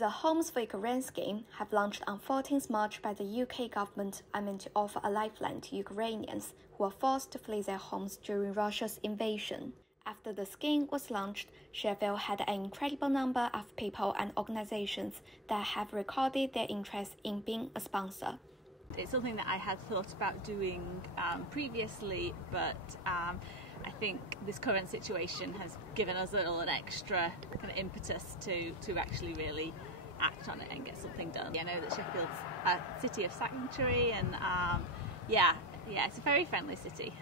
The Homes for Ukraine scheme have launched on 14th March by the UK government are meant to offer a lifeline to Ukrainians who are forced to flee their homes during Russia's invasion. After the scheme was launched, Sheffield had an incredible number of people and organizations that have recorded their interest in being a sponsor. It's something that I had thought about doing previously, but I think this current situation has given us an extra kind of impetus to actually really act on it and get something done. I know that Sheffield's a city of sanctuary, and it's a very friendly city.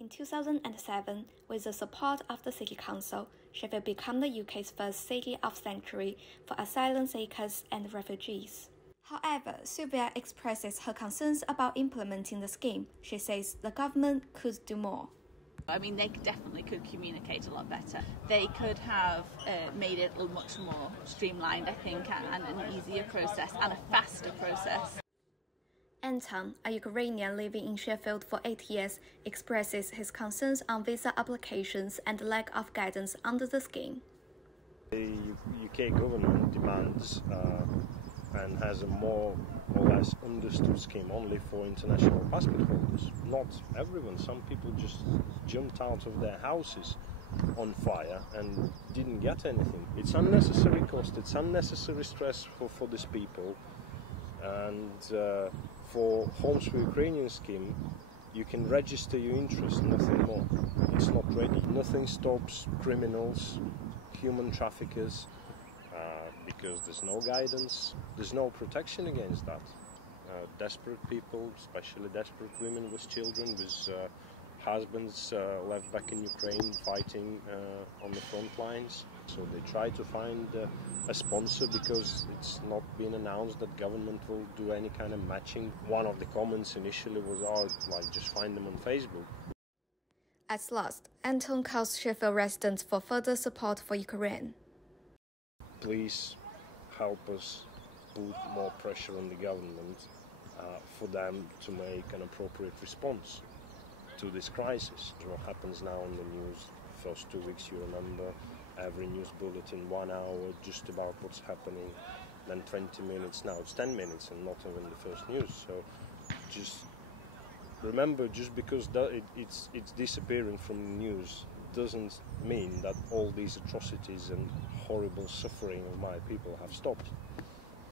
In 2007, with the support of the City Council, Sheffield became the UK's first city of sanctuary for asylum seekers and refugees. However, Sylvia expresses her concerns about implementing the scheme. She says the government could do more. I mean, they definitely could communicate a lot better. They could have made it much more streamlined, I think, and an easier process and a faster process. Anton, a Ukrainian living in Sheffield for 8 years, expresses his concerns on visa applications and lack of guidance under the scheme. The UK government demands and has a more or less understood scheme only for international passport holders. Not everyone. Some people just jumped out of their houses on fire and didn't get anything. It's unnecessary cost, it's unnecessary stress for these people. And for Homes for Ukrainian scheme, you can register your interest, nothing more. It's not ready. Nothing stops criminals, human traffickers, because there's no guidance, there's no protection against that. Desperate people, especially desperate women with children, with husbands left back in Ukraine fighting on the front lines. So they try to find a sponsor because it's not been announced that government will do any kind of matching. One of the comments initially was, just find them on Facebook. At last, Anton calls Sheffield residents for further support for Ukraine. Please help us put more pressure on the government for them to make an appropriate response to this crisis. What happens now in the news, first 2 weeks you remember, every news bulletin 1 hour just about what's happening, then 20 minutes, now it's 10 minutes and not even the first news. So just remember, just because it's disappearing from the news doesn't mean that all these atrocities and horrible suffering of my people have stopped.